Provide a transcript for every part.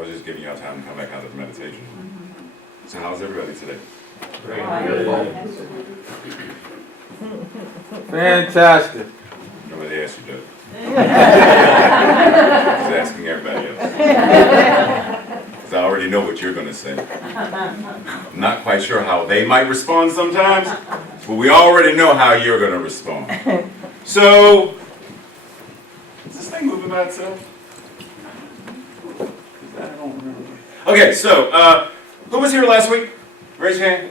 was just giving y'all time to come back out of the meditation. So how's everybody today? Fantastic. Nobody asked you, Doug. I was asking everybody else. Because I already know what you're going to say. I'm not quite sure how they might respond sometimes, but we already know how you're going to respond. So, is this thing moving by itself? I don't remember. Okay, so, who was here last week? Raise your hand.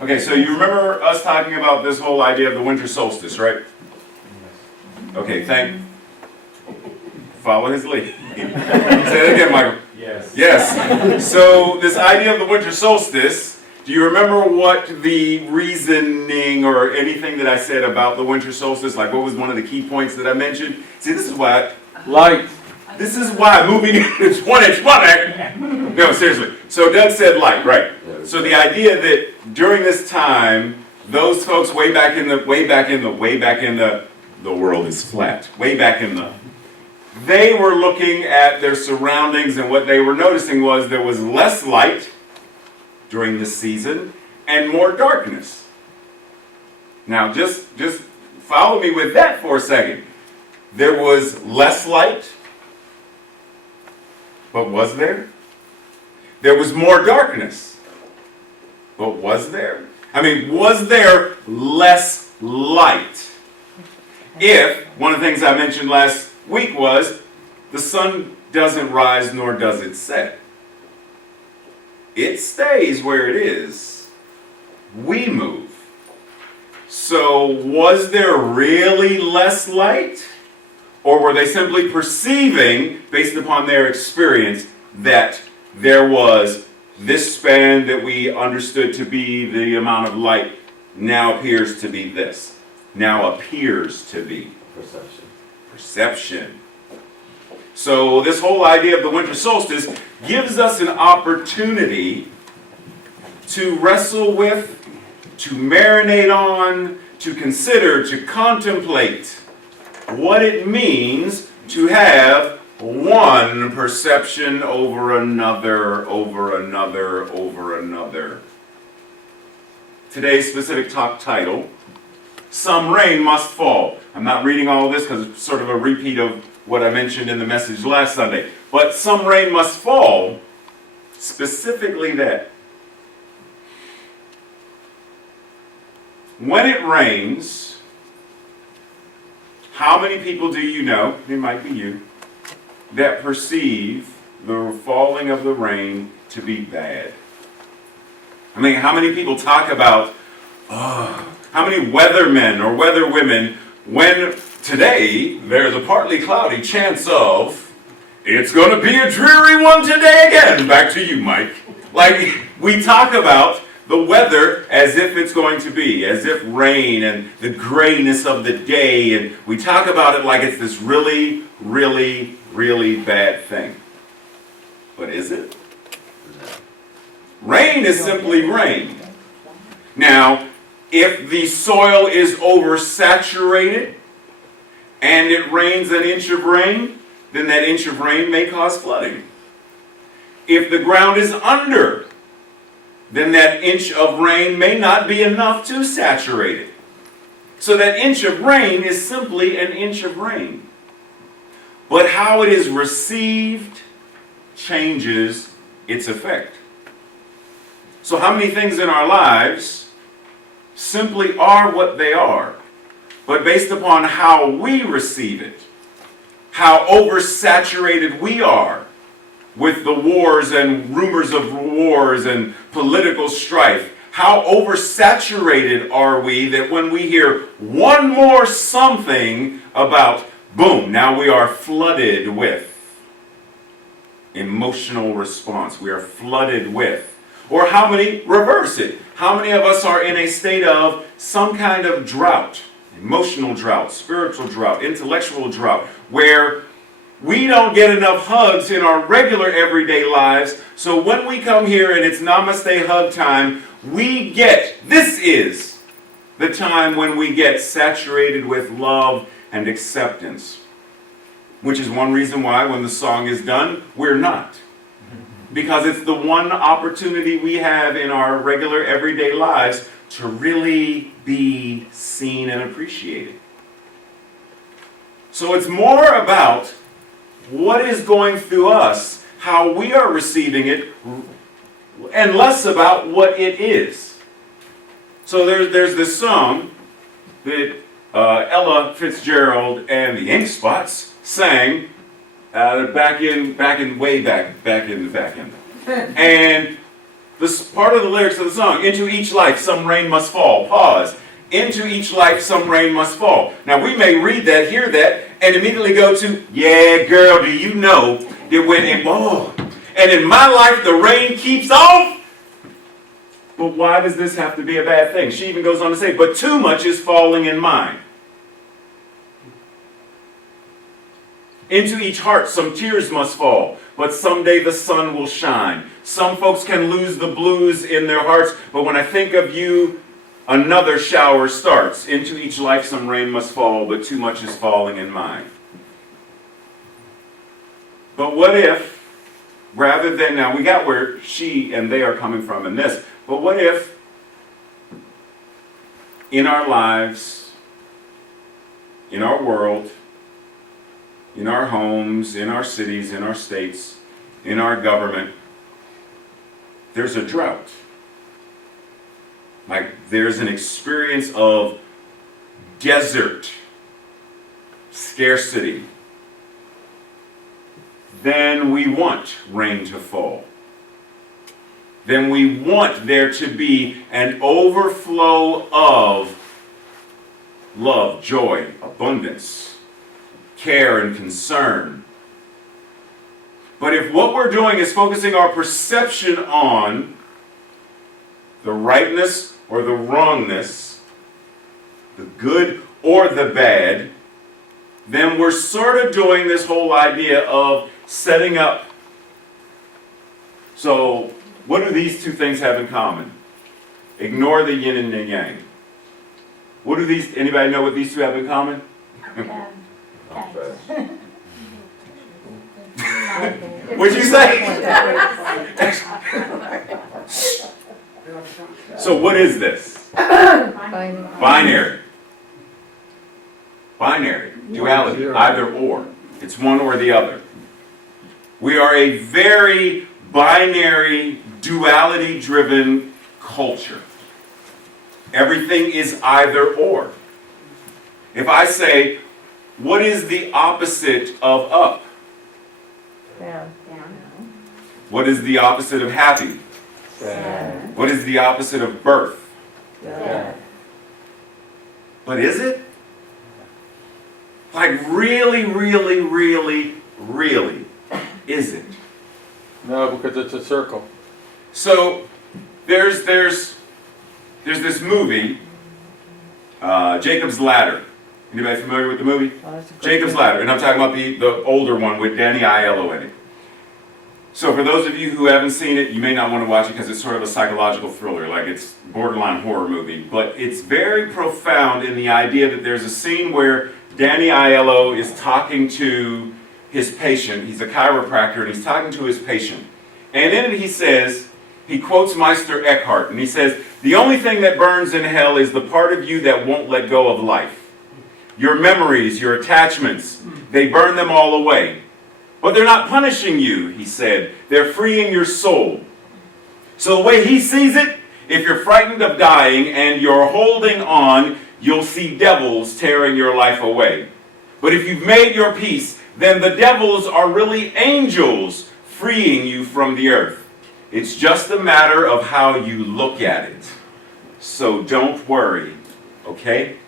Okay, so you remember us talking about this whole idea of the winter solstice, right? Okay, follow his lead. Say it again, Michael. Yes. Yes. So this idea of the winter solstice, do you remember what the reasoning or anything that I said about the winter solstice, like what was one of the key points that I mentioned? See, this is why Light. This is why moving is 1 inch woman. No, seriously. So Doug said light, right? So the idea that during this time, those folks way back in the world is flat. They were looking at their surroundings, and what they were noticing was there was less light during this season and more darkness. Now just follow me with that for a second. There was less light. But was there? There was more darkness. But was there? I mean, was there less light? If, one of the things I mentioned last week was, the sun doesn't rise nor does it set. It stays where it is. We move. So was there really less light? Or were they simply perceiving, based upon their experience, that there was this span that we understood to be the amount of light now appears to be this? Now appears to be. Perception. So this whole idea of the winter solstice gives us an opportunity to wrestle with, to marinate on, to consider, to contemplate what it means to have one perception over another, over another, over another. Today's specific talk title, Some Rain Must Fall. I'm not reading all of this because it's sort of a repeat of what I mentioned in the message last Sunday. But some rain must fall, specifically that. When it rains, how many people do you know, it might be you, that perceive the falling of the rain to be bad? I mean, how many people talk about, how many weathermen or weatherwomen, when today there's a partly cloudy chance of, it's going to be a dreary one today again. Back to you, Mike. Like, we talk about the weather as if it's going to be, as if rain and the grayness of the day, and we talk about it like it's this really, really, really bad thing. But is it? Rain is simply rain. Now, if the soil is oversaturated and it rains an inch of rain, then that inch of rain may cause flooding. If the ground is under, then that inch of rain may not be enough to saturate it. So that inch of rain is simply an inch of rain. But how it is received changes its effect. So how many things in our lives simply are what they are, but based upon how we receive it, how oversaturated we are with the wars and rumors of wars and political strife, how oversaturated are we that when we hear one more something about, boom, now we are flooded with emotional response. We are flooded with. Or how many reverse it? How many of us are in a state of some kind of drought, emotional drought, spiritual drought, intellectual drought, where we don't get enough hugs in our regular everyday lives, so when we come here and it's Namaste Hug time, this is the time when we get saturated with love and acceptance. Which is one reason why when the song is done, we're not. because it's the one opportunity we have in our regular everyday lives to really be seen and appreciated. So it's more about what is going through us, how we are receiving it, and less about what it is. So there's this song that Ella Fitzgerald and the Ink Spots sang back in the back end. And this part of the lyrics of the song, into each life some rain must fall. Pause. Into each life some rain must fall. Now we may read that, hear that, and immediately go to, yeah, girl, do you know that when and in my life the rain keeps off? But why does this have to be a bad thing? She even goes on to say, but too much is falling in mine. Into each heart some tears must fall, but someday the sun will shine. Some folks can lose the blues in their hearts, but when I think of you, another shower starts. Into each life some rain must fall, but too much is falling in mine. But what if, rather than, now we got where she and they are coming from in this, but what if in our lives, in our world, in our homes, in our cities, in our states, in our government, there's a drought. Like there's an experience of desert, scarcity. Then we want rain to fall. Then we want there to be an overflow of love, joy, abundance, care, and concern. But if what we're doing is focusing our perception on the rightness or the wrongness, the good or the bad, then we're sort of doing this whole idea of setting up. So, what do these two things have in common? Ignore the yin and the yang. What do these, anybody know what these two have in common? What'd you say? So what is this? Binary. Binary. Duality. Either or. It's one or the other. We are a very binary, duality-driven culture. Everything is either or. If I say, what is the opposite of up? Down. What is the opposite of happy? Sad. What is the opposite of birth? Sad. But is it? Like really, really, really, really, is it? No, because it's a circle. So there's this movie, Jacob's Ladder. Anybody familiar with the movie? Jacob's Ladder, and I'm talking about the older one with Danny Aiello in it. So for those of you who haven't seen it, you may not want to watch it because it's sort of a psychological thriller, like it's borderline horror movie. But it's very profound in the idea that there's a scene where Danny Aiello is talking to his patient. He's a chiropractor, and he's talking to his patient. And in it he quotes Meister Eckhart, and he says, the only thing that burns in hell is the part of you that won't let go of life. Your memories, your attachments, they burn them all away. But they're not punishing you, he said. They're freeing your soul. So the way he sees it, if you're frightened of dying and you're holding on, you'll see devils tearing your life away. But if you've made your peace, then the devils are really angels freeing you from the earth. It's just a matter of how you look at it. So don't worry, okay?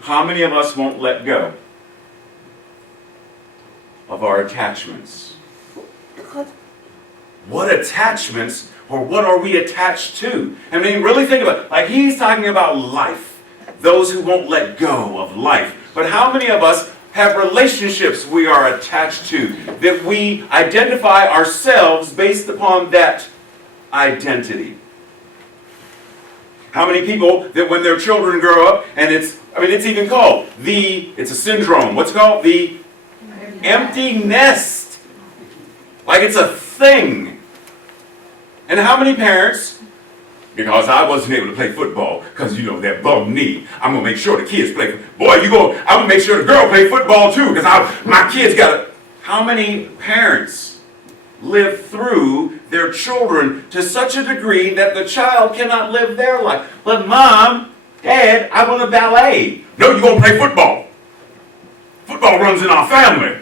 How many of us won't let go of our attachments? What attachments, or what are we attached to? I mean, really think about it. Like he's talking about life, those who won't let go of life. But how many of us have relationships we are attached to, that we identify ourselves based upon that identity? How many people that when their children grow up, and it's even called it's a syndrome. What's it called? The empty nest Like it's a thing. And how many parents, because I wasn't able to play football, because you know that bum knee, I'm gonna make sure the kids play. Boy, I'm gonna make sure the girl play football too, because my kids gotta. How many parents live through their children to such a degree that the child cannot live their life? But mom, dad, I want a ballet. No, you're gonna play football. Football runs in our family.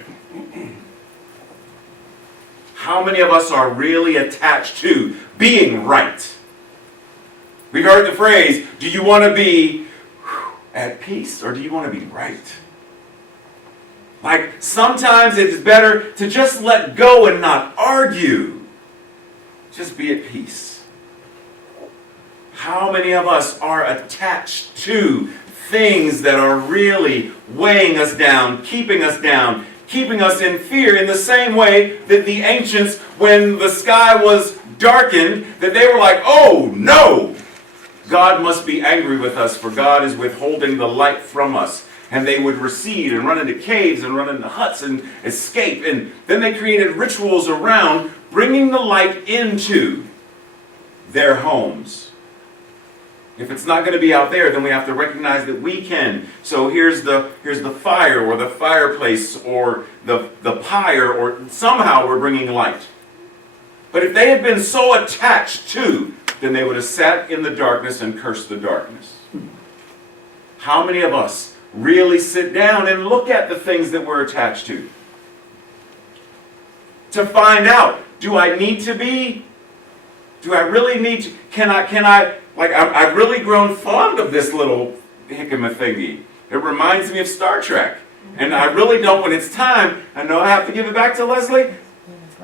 How many of us are really attached to being right? We've heard the phrase, do you want to be at peace or do you want to be right? Like sometimes it's better to just let go and not argue. Just be at peace. How many of us are attached to things that are really weighing us down, keeping us in fear, in the same way that the ancients, when the sky was darkened, that they were like, oh no, God must be angry with us, for God is withholding the light from us. And they would recede and run into caves and run into huts and escape. And then they created rituals around bringing the light into their homes. If it's not going to be out there, then we have to recognize that we can. So here's the fire or the fireplace or the pyre, or somehow we're bringing light. But if they had been so attached to, then they would have sat in the darkness and cursed the darkness. How many of us really sit down and look at the things that we're attached to find out, do I need to be? Do I really need to? Can I, like, I've really grown fond of this little jicama thingy. It reminds me of Star Trek. And I really don't, when it's time, I know I have to give it back to Leslie,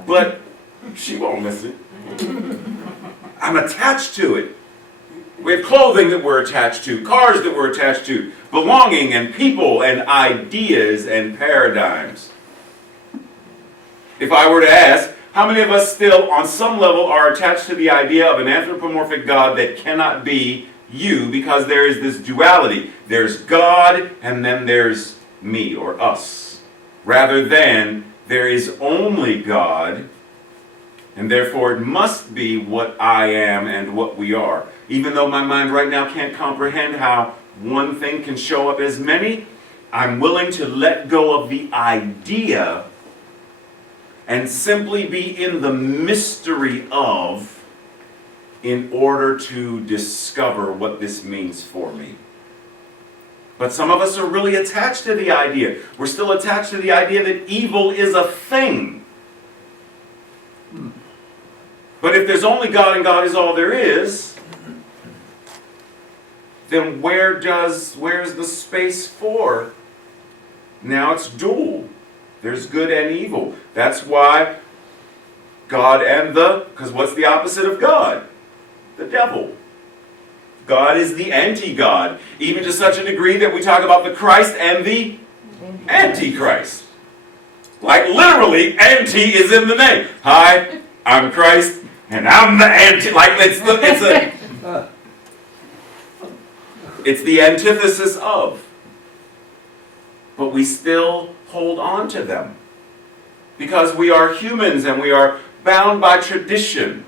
but she won't miss it. I'm attached to it. We have clothing that we're attached to, cars that we're attached to, belonging and people and ideas and paradigms. If I were to ask, how many of us still, on some level, are attached to the idea of an anthropomorphic God that cannot be you, because there is this duality. There's God and then there's me or us. Rather than there is only God, and therefore it must be what I am and what we are. Even though my mind right now can't comprehend how one thing can show up as many, I'm willing to let go of the idea and simply be in the mystery of, in order to discover what this means for me. But some of us are really attached to the idea. We're still attached to the idea that evil is a thing. But if there's only God and God is all there is, then where's the space for? Now it's dual. There's good and evil. That's why God and because what's the opposite of God? The devil. God is the anti-God, even to such a degree that we talk about the Christ and the Antichrist. Like literally, anti is in the name. Hi, I'm Christ, and I'm the anti. Like it's the antithesis of. But we still hold on to them because we are humans and we are bound by tradition.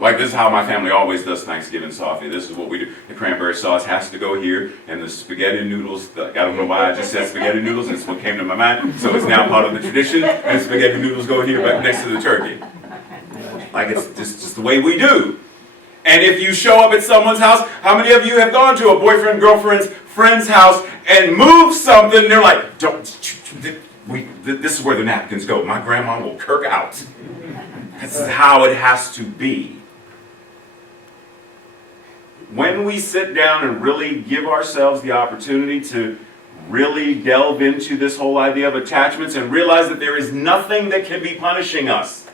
Like this is how my family always does Thanksgiving coffee. This is what we do. The cranberry sauce has to go here, and the spaghetti noodles, I don't know why I just said spaghetti noodles, it's what came to my mind, so it's now part of the tradition, and spaghetti noodles go here right next to the turkey. Like it's just the way we do. And if you show up at someone's house, how many of you have gone to a boyfriend, girlfriend's, friend's house and moved something, they're like, this is where the napkins go. My grandma will kirk out. This is how it has to be. When we sit down and really give ourselves the opportunity to really delve into this whole idea of attachments and realize that there is nothing that can be punishing us.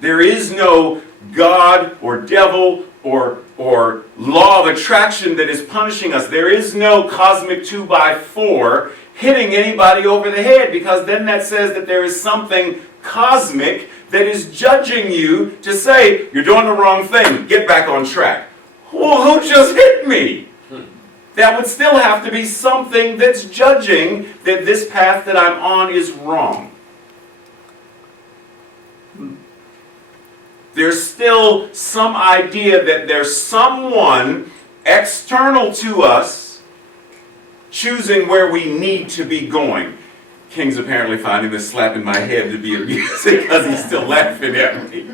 There is no God or devil or law of attraction that is punishing us. There is no cosmic 2x4 hitting anybody over the head, because then that says that there is something cosmic that is judging you to say, you're doing the wrong thing, get back on track. Well, who just hit me? That would still have to be something that's judging that this path that I'm on is wrong. There's still some idea that there's someone external to us choosing where we need to be going. King's apparently finding this slapping my head to be amusing because he's still laughing at me.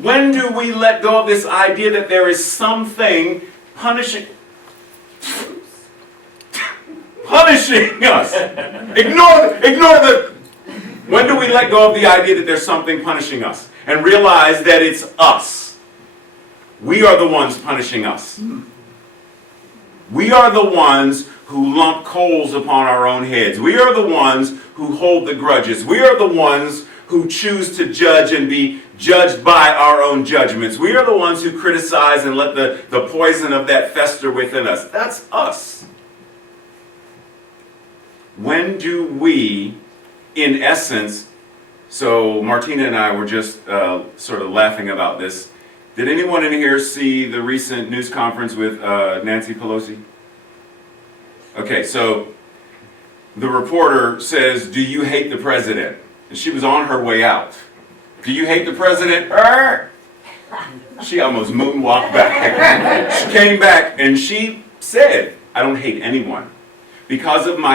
When do we let go of this idea that there is something punishing us? Ignore the... When do we let go of the idea that there's something punishing us and realize that it's us? We are the ones punishing us. We are the ones who lump coals upon our own heads. We are the ones who hold the grudges. We are the ones who choose to judge and be judged by our own judgments. We are the ones who criticize and let the poison of that fester within us. That's us. When do we, in essence, so Martina and I were just sort of laughing about this. Did anyone in here see the recent news conference with Nancy Pelosi? Okay, so the reporter says, "Do you hate the president?" And she was on her way out. "Do you hate the president?" She almost moonwalked back. She came back and she said, "I don't hate anyone. Because of my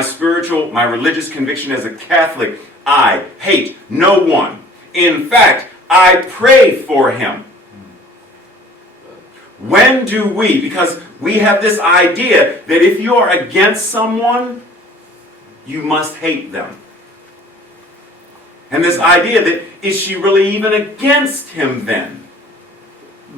religious conviction as a Catholic, I hate no one. In fact, I pray for him." When do we, because we have this idea that if you are against someone, you must hate them. And this idea that, is she really even against him then?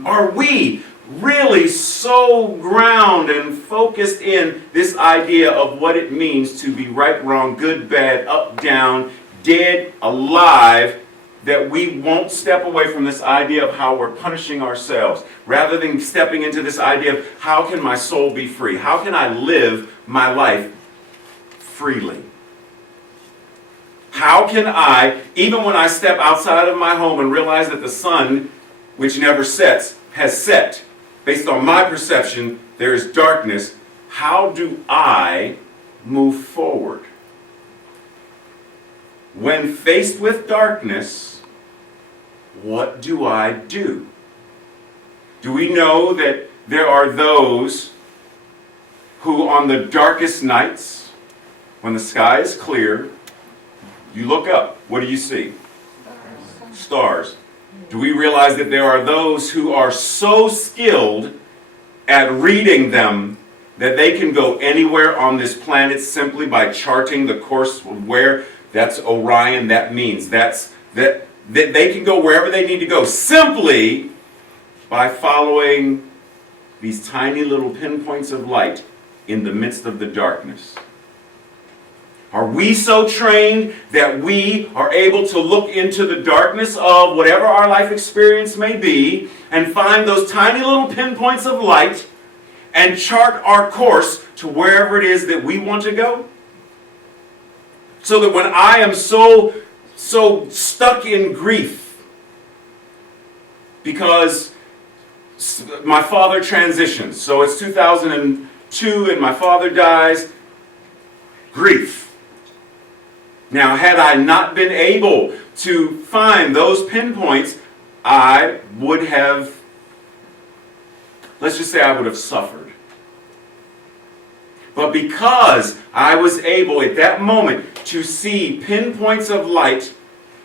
Are we really so ground and focused in this idea of what it means to be right, wrong, good, bad, up, down, dead, alive, that we won't step away from this idea of how we're punishing ourselves, rather than stepping into this idea of how can my soul be free? How can I live my life freely? How can I, even when I step outside of my home and realize that the sun, which never sets, has set, based on my perception, there is darkness, how do I move forward? When faced with darkness, what do I do? Do we know that there are those who on the darkest nights, when the sky is clear, you look up, what do you see? Stars. Do we realize that there are those who are so skilled at reading them that they can go anywhere on this planet simply by charting the course of where that's Orion, that means that they can go wherever they need to go simply by following these tiny little pinpoints of light in the midst of the darkness? Are we so trained that we are able to look into the darkness of whatever our life experience may be and find those tiny little pinpoints of light and chart our course to wherever it is that we want to go? So that when I am so stuck in grief because my father transitions, so it's 2002 and my father dies, grief. Now, had I not been able to find those pinpoints, I would have, let's just say I would have suffered. But because I was able at that moment to see pinpoints of light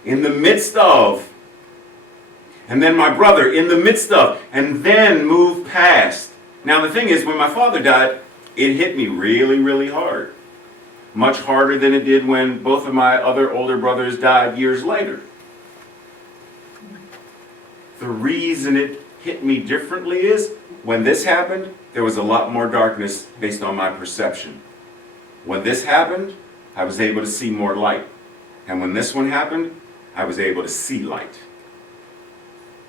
in the midst of, and then my brother in the midst of, and then move past. Now the thing is, when my father died, it hit me really, really hard. Much harder than it did when both of my other older brothers died years later. The reason it hit me differently is, when this happened, there was a lot more darkness based on my perception. When this happened, I was able to see more light. And when this one happened, I was able to see light.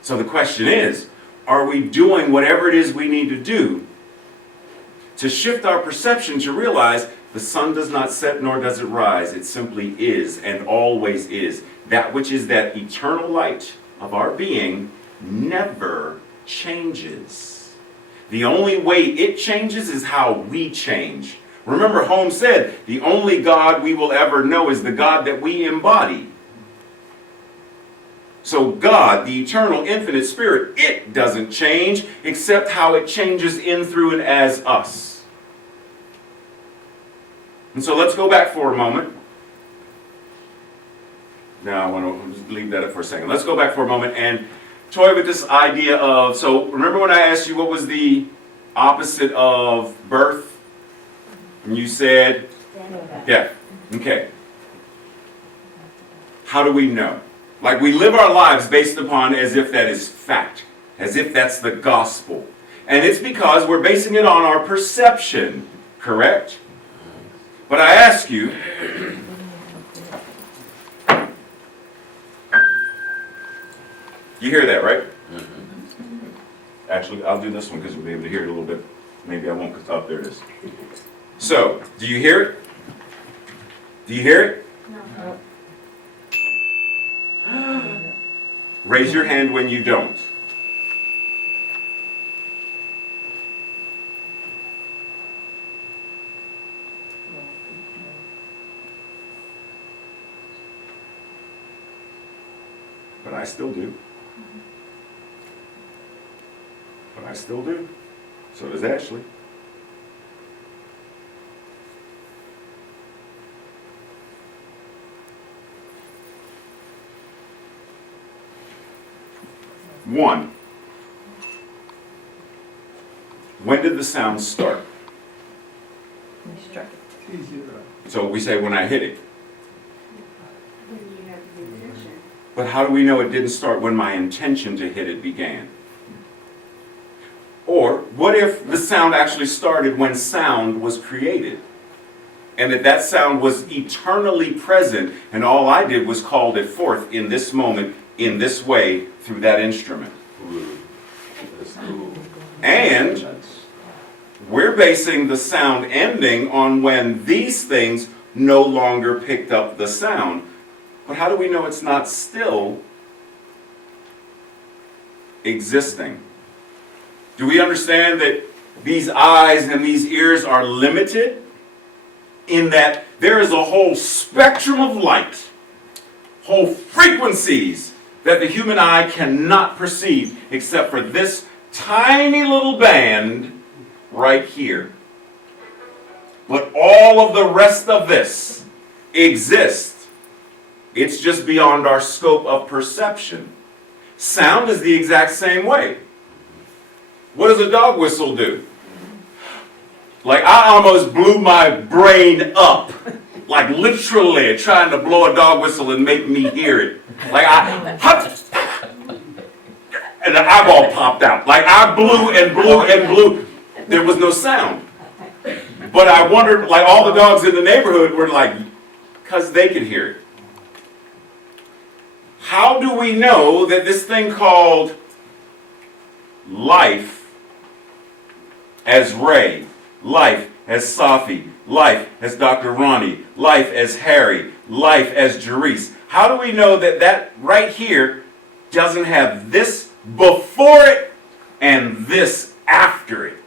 So the question is, are we doing whatever it is we need to do to shift our perception to realize the sun does not set nor does it rise. It simply is and always is. That which is that eternal light of our being never changes. The only way it changes is how we change. Remember, Holmes said, the only God we will ever know is the God that we embody. So God, the eternal, infinite spirit, it doesn't change except how it changes in, through, and as us. And so let's go back for a moment. Now I want to just leave that up for a second. Let's go back for a moment and toy with this idea of, so remember when I asked you what was the opposite of birth? And you said death. Okay. How do we know? Like we live our lives based upon as if that is fact, as if that's the gospel. And it's because we're basing it on our perception, correct? But I ask you, you hear that, right? Actually, I'll do this one because we'll be able to hear it a little bit. Maybe I won't, because oh, there it is. So, do you hear it? Do you hear it? No. Raise your hand when you don't. But I still do. But I still do. So does Ashley. One. When did the sound start? You struck it. So we say when I hit it. When you have the intention. But how do we know it didn't start when my intention to hit it began? Or what if the sound actually started when sound was created? And that sound was eternally present, and all I did was called it forth in this moment, in this way, through that instrument. And we're basing the sound ending on when these things no longer picked up the sound. But how do we know it's not still existing? Do we understand that these eyes and these ears are limited in that there is a whole spectrum of light, whole frequencies that the human eye cannot perceive except for this tiny little band right here. But all of the rest of this exists. It's just beyond our scope of perception. Sound is the exact same way. What does a dog whistle do? Like I almost blew my brain up. Like literally trying to blow a dog whistle and make me hear it. Like and an eyeball popped out. Like I blew and blew and blew. There was no sound. But I wondered, like all the dogs in the neighborhood were like, because they could hear it. How do we know that this thing called life as Ray, life as Safi, life as Dr. Ronnie, life as Harry, life as Jerice, how do we know that that right here doesn't have this before it and this after it?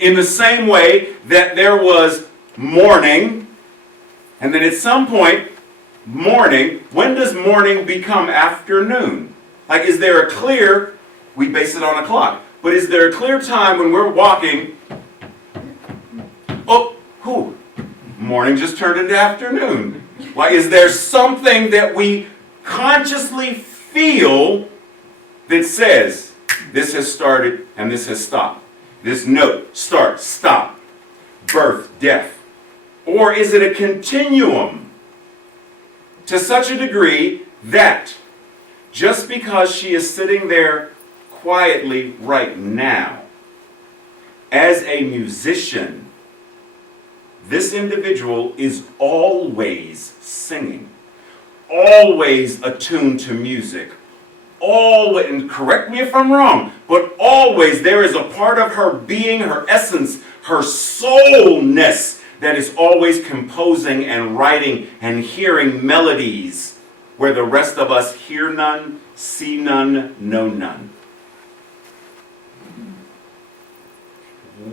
In the same way that there was morning, and then at some point, morning, when does morning become afternoon? Like, is there a clear, we base it on a clock, but is there a clear time when we're walking, morning just turned into afternoon? Like, is there something that we consciously feel that says, this has started and this has stopped? This note, start, stop, birth, death. Or is it a continuum to such a degree that just because she is sitting there quietly right now, as a musician, this individual is always singing, always attuned to music, always, and correct me if I'm wrong, but always there is a part of her being, her essence, her soulness that is always composing and writing and hearing melodies where the rest of us hear none, see none, know none.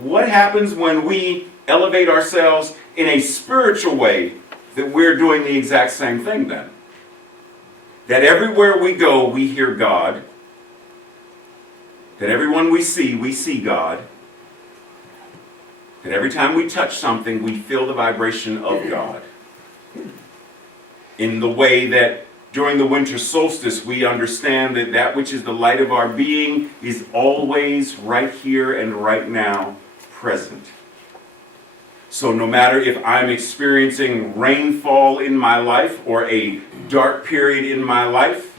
What happens when we elevate ourselves in a spiritual way that we're doing the exact same thing then? that everywhere we go, we hear God, that everyone we see God, that every time we touch something, we feel the vibration of God. In the way that during the winter solstice, we understand that that which is the light of our being is always right here and right now present. So no matter if I'm experiencing rainfall in my life or a dark period in my life,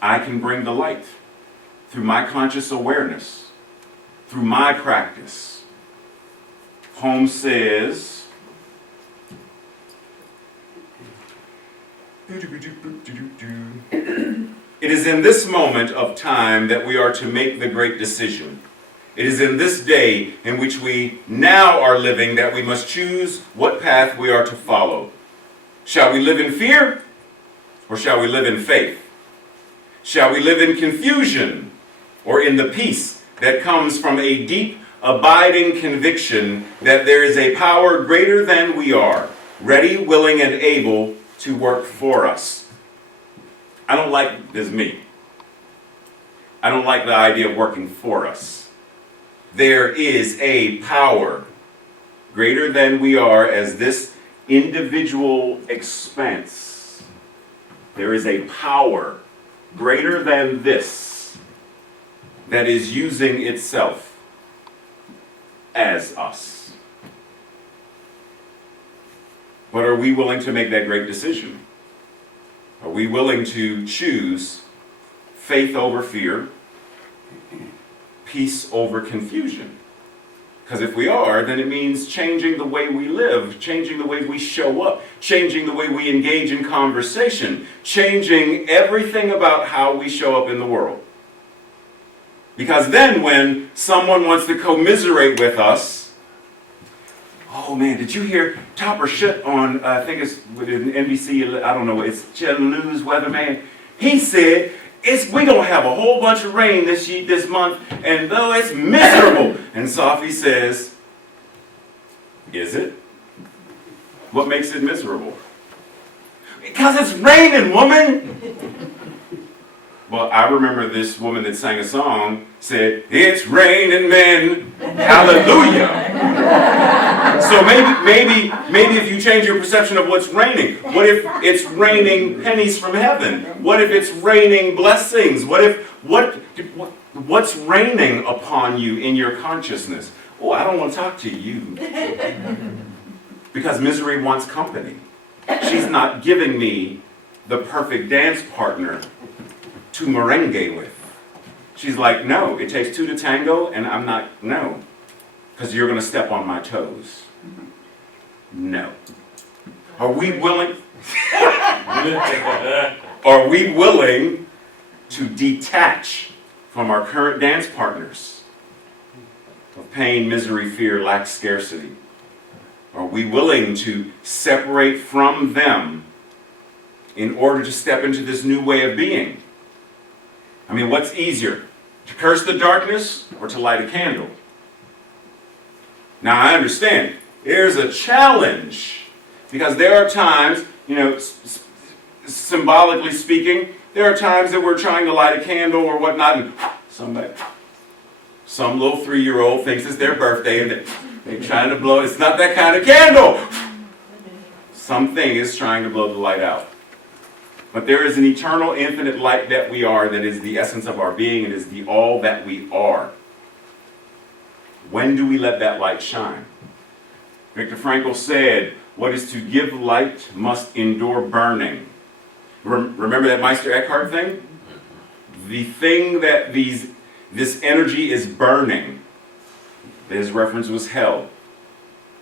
I can bring the light through my conscious awareness, through my practice. Holmes says, it is in this moment of time that we are to make the great decision. It is in this day in which we now are living that we must choose what path we are to follow. Shall we live in fear or shall we live in faith? Shall we live in confusion or in the peace that comes from a deep, abiding conviction that there is a power greater than we are, ready, willing, and able to work for us? I don't like this me. I don't like the idea of working for us. There is a power greater than we are as this individual expanse. There is a power greater than this that is using itself as us. But are we willing to make that great decision? Are we willing to choose faith over fear, peace over confusion? Because if we are, then it means changing the way we live, changing the way we show up, changing the way we engage in conversation, changing everything about how we show up in the world. Because then when someone wants to commiserate with us, oh man, did you hear Topper Shit on, I think it's within NBC, I don't know, it's Lou's weatherman. He said, we're going to have a whole bunch of rain this month, and though it's miserable. And Sophie says, is it? What makes it miserable? Because it's raining, woman! Well, I remember this woman that sang a song said, it's raining men, hallelujah. So maybe if you change your perception of what's raining, what if it's raining pennies from heaven? What if it's raining blessings? What's raining upon you in your consciousness? Oh, I don't want to talk to you. Because misery wants company. She's not giving me the perfect dance partner to merengue with. She's like, no, it takes two to tango, and I'm not, no. Because you're going to step on my toes. No. Are we willing? Are we willing to detach from our current dance partners of pain, misery, fear, lack, scarcity? Are we willing to separate from them in order to step into this new way of being? I mean, what's easier? To curse the darkness or to light a candle? Now, I understand. There's a challenge. Because there are times, symbolically speaking, there are times that we're trying to light a candle or whatnot, and some little 3-year-old thinks it's their birthday, and they're trying to blow. It's not that kind of candle. Something is trying to blow the light out. But there is an eternal, infinite light that we are, that is the essence of our being, and is the all that we are. When do we let that light shine? Viktor Frankl said, what is to give light must endure burning. Remember that Meister Eckhart thing? The thing that this energy is burning, his reference was hell.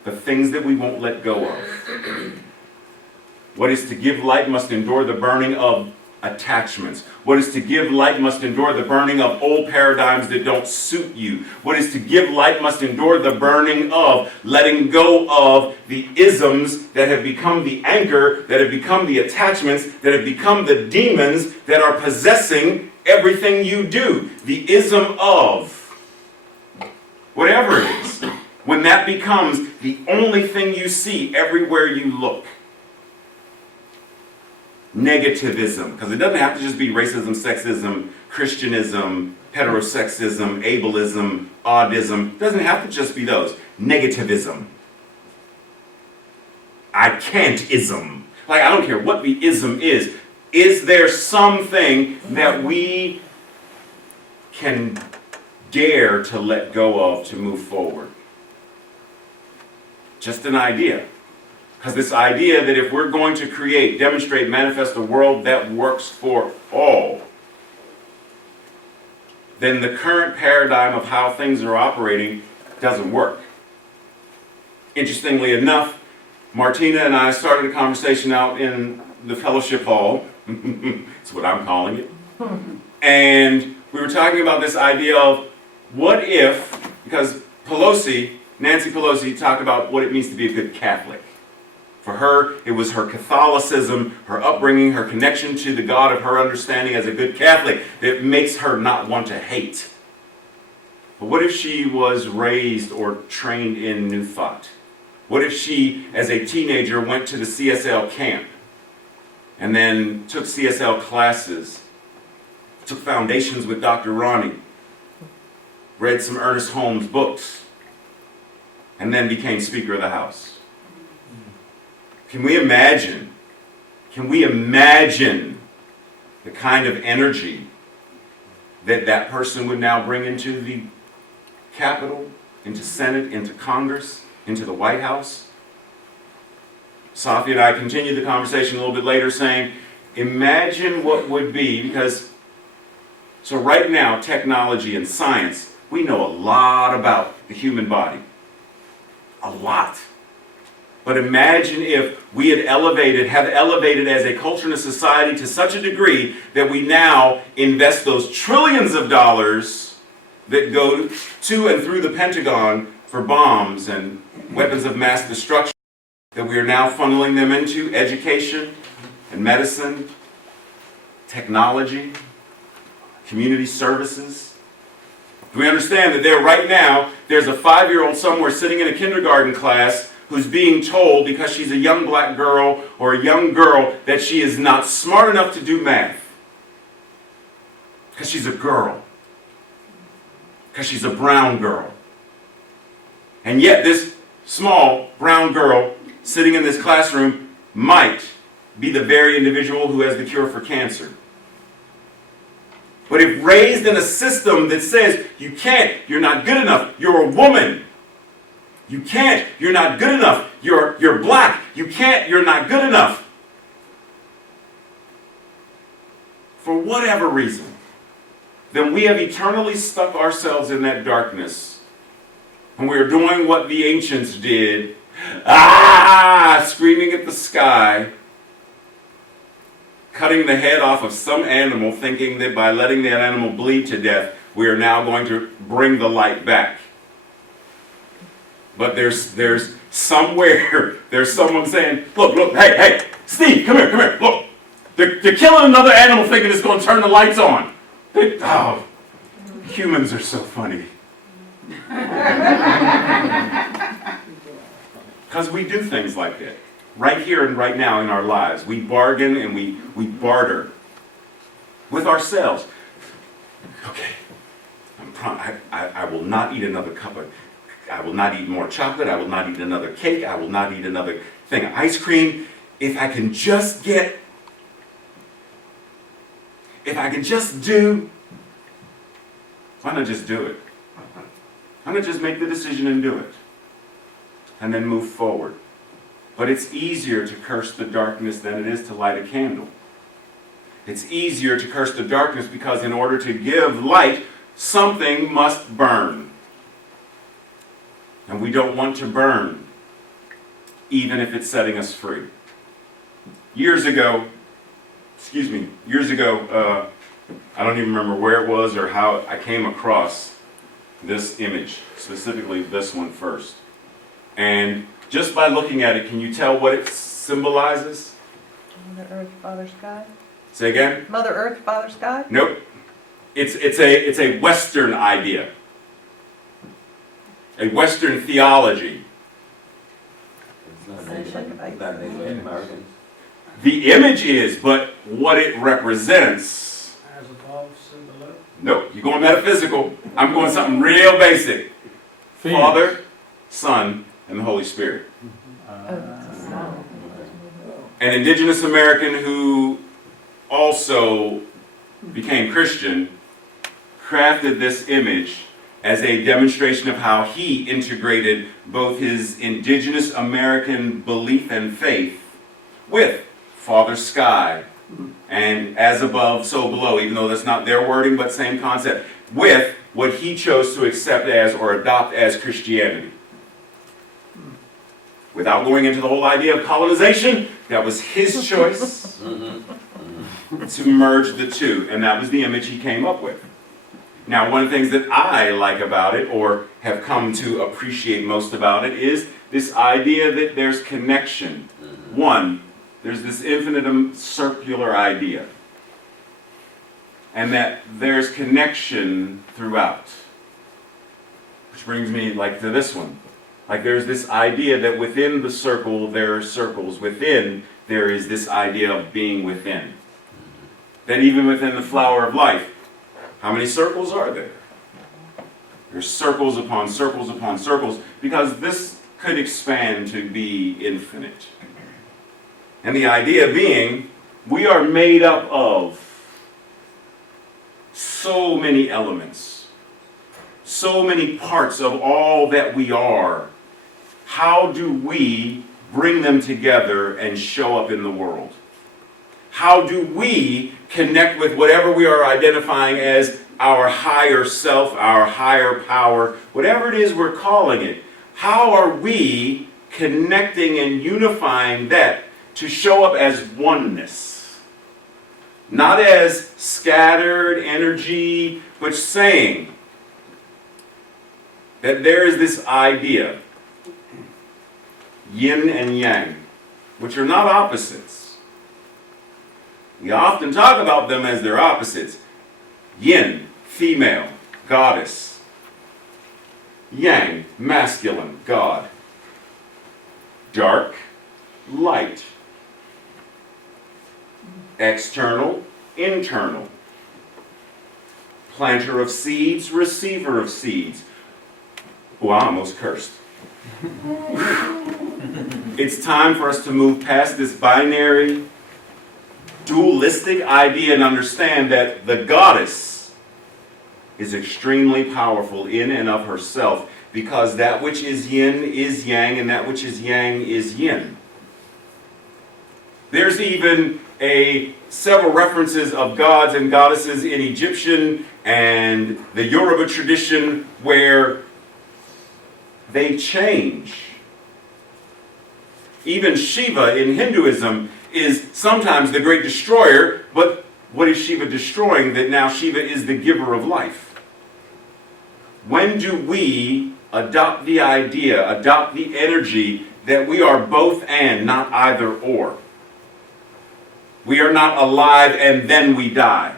The things that we won't let go of. What is to give light must endure the burning of attachments. What is to give light must endure the burning of old paradigms that don't suit you. What is to give light must endure the burning of letting go of the isms that have become the anchor, that have become the attachments, that have become the demons that are possessing everything you do. The ism of whatever it is. When that becomes the only thing you see everywhere you look. negativism, because it doesn't have to just be racism, sexism, Christianism, heterosexism, ableism, oddism. It doesn't have to just be those. Negativism. I can't-ism. Like, I don't care what the ism is. Is there something that we can dare to let go of to move forward? Just an idea. Because this idea that if we're going to create, demonstrate, manifest a world that works for all, then the current paradigm of how things are operating doesn't work. Interestingly enough, Martina and I started a conversation out in the fellowship hall. That's what I'm calling it. And we were talking about this idea of what if, because Nancy Pelosi talked about what it means to be a good Catholic. For her, it was her Catholicism, her upbringing, her connection to the God of her understanding as a good Catholic that makes her not want to hate. But what if she was raised or trained in New Thought? What if she, as a teenager, went to the CSL camp and then took CSL classes, took foundations with Dr. Ronnie, read some Ernest Holmes books, and then became Speaker of the House? Can we imagine the kind of energy that that person would now bring into the Capitol, into Senate, into Congress, into the White House? Safi and I continued the conversation a little bit later saying, imagine what would be, so right now, technology and science, we know a lot about the human body. A lot. But imagine if we have elevated as a culture and a society to such a degree that we now invest those trillions of dollars that go to and through the Pentagon for bombs and weapons of mass destruction, that we are now funneling them into education and medicine, technology, community services. Do we understand that there's a 5-year-old somewhere sitting in a kindergarten class who's being told, because she's a young black girl or a young girl, that she is not smart enough to do math? Because she's a girl. Because she's a brown girl. And yet this small brown girl sitting in this classroom might be the very individual who has the cure for cancer. But if raised in a system that says, you can't, you're not good enough, you're a woman. You can't, you're not good enough, you're black. You can't, you're not good enough. For whatever reason, then we have eternally stuck ourselves in that darkness. And we are doing what the ancients did, screaming at the sky, cutting the head off of some animal, thinking that by letting that animal bleed to death, we are now going to bring the light back. But there's somewhere, there's someone saying, look, hey, Steve, come here, look. They're killing another animal thinking it's going to turn the lights on. Humans are so funny. Because we do things like that. Right here and right now in our lives. We bargain and we barter with ourselves. Okay, I will not eat another I will not eat more chocolate. I will not eat another cake. I will not eat another thing of ice cream. If I can just do, why not just do it? Why not just make the decision and do it? And then move forward. But it's easier to curse the darkness than it is to light a candle. It's easier to curse the darkness because in order to give light, something must burn. And we don't want to burn, even if it's setting us free. Years ago, I don't even remember where it was or how I came across this image, specifically this one first. And just by looking at it, can you tell what it symbolizes? Mother Earth, Father Sky? Say again? Mother Earth, Father Sky? Nope. It's a Western idea. A Western theology. It's not Native Americans. The image is, but what it represents. As above, so below. No, you're going metaphysical. I'm going something real basic. Phoenix. Father, Son, and the Holy Spirit. An indigenous American who also became Christian crafted this image as a demonstration of how he integrated both his indigenous American belief and faith with Father Sky and as above, so below, even though that's not their wording, but same concept, with what he chose to accept as or adopt as Christianity. Without going into the whole idea of colonization, that was his choice to merge the two, and that was the image he came up with. Now, one of the things that I like about it, or have come to appreciate most about it, is this idea that there's connection. One, there's this infinite circular idea, and that there's connection throughout. Which brings me to this one. There's this idea that within the circle there are circles. Within there is this idea of being within. That even within the flower of life, how many circles are there? There's circles upon circles upon circles, because this could expand to be infinite. And the idea being, we are made up of so many elements, so many parts of all that we are. How do we bring them together and show up in the world? How do we connect with whatever we are identifying as our higher self, our higher power, whatever it is we're calling it? How are we connecting and unifying that to show up as oneness? Not as scattered energy, but saying that there is this idea, Yin and Yang, which are not opposites. We often talk about them as their opposites. Yin, female, goddess. Yang, masculine, God. Dark, light. External, internal. Planter of seeds, receiver of seeds. Oh, I almost cursed. It's time for us to move past this binary, dualistic idea and understand that the goddess is extremely powerful in and of herself, because that which is yin is yang, and that which is yang is yin. There's even several references of gods and goddesses in Egyptian and the Yoruba tradition where they change. Even Shiva in Hinduism is sometimes the great destroyer, but what is Shiva destroying that now Shiva is the giver of life? When do we adopt the idea, adopt the energy that we are both and, not either or? We are not alive and then we die.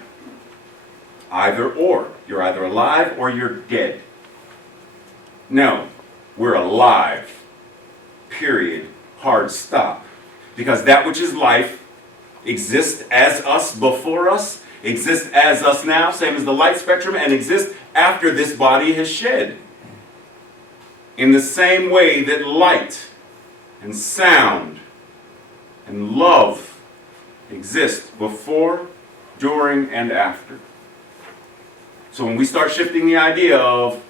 Either or. You're either alive or you're dead. No, we're alive. Period. Hard stop. Because that which is life exists as us before us, exists as us now, same as the light spectrum, and exists after this body has shed. In the same way that light and sound and love exist before, during, and after. So when we start shifting the idea of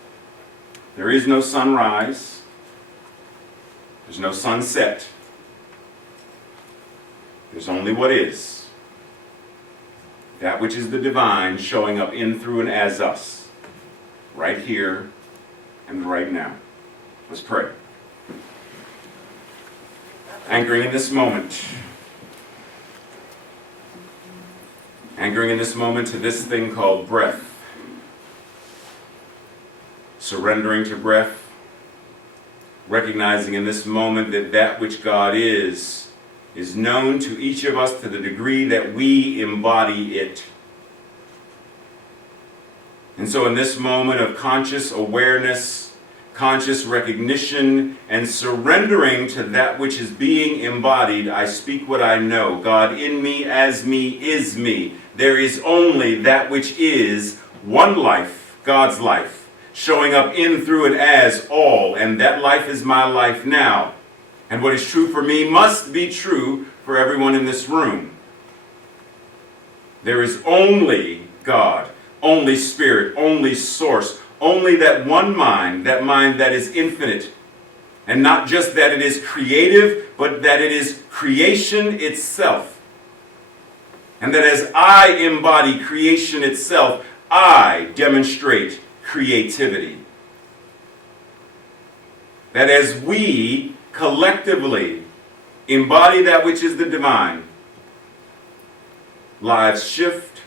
there is no sunrise, there's no sunset, there's only what is. That which is the divine showing up in, through, and as us. Right here and right now. Let's pray. Anchoring in this moment. Anchoring in this moment to this thing called breath. Surrendering to breath. Recognizing in this moment that that which God is known to each of us to the degree that we embody it. And so in this moment of conscious awareness conscious recognition and surrendering to that which is being embodied, I speak what I know. God in me, as me, is me. There is only that which is one life, God's life, showing up in, through, and as all, and that life is my life now. And what is true for me must be true for everyone in this room. There is only God, only Spirit, only Source, only that one mind that is infinite. And not just that it is creative, but that it is creation itself. And that as I embody creation itself, I demonstrate creativity. That as we collectively embody that which is the divine, lives shift,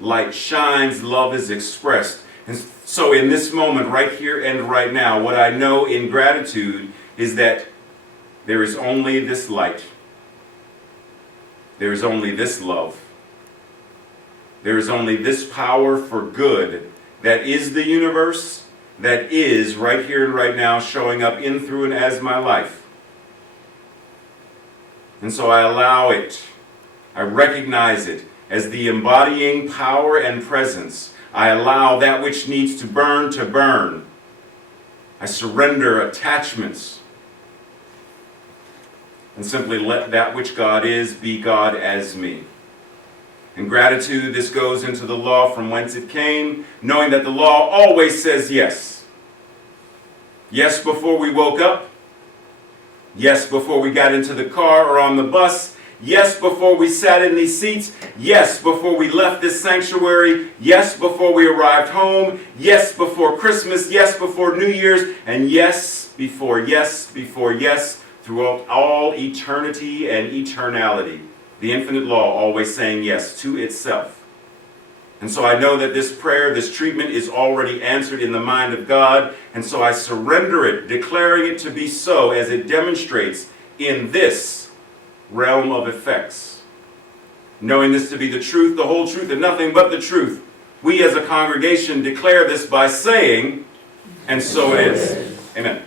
light shines, love is expressed. And so in this moment, right here and right now, what I know in gratitude is that there is only this light. There is only this love. There is only this power for good that is the universe, that is right here and right now showing up in, through, and as my life. And so I allow it. I recognize it as the embodying power and presence. I allow that which needs to burn to burn. I surrender attachments and simply let that which God is be God as me. In gratitude, this goes into the law from whence it came, knowing that the law always says yes. Yes before we woke up. Yes before we got into the car or on the bus. Yes before we sat in these seats. Yes before we left this sanctuary. Yes before we arrived home. Yes before Christmas. Yes before New Year's. And yes before yes before yes throughout all eternity and eternality. The infinite law always saying yes to itself. And so I know that this prayer, this treatment is already answered in the mind of God. And so I surrender it, declaring it to be so as it demonstrates in this realm of effects. Knowing this to be the truth, the whole truth, and nothing but the truth. We as a congregation declare this by saying, and so it is. Amen.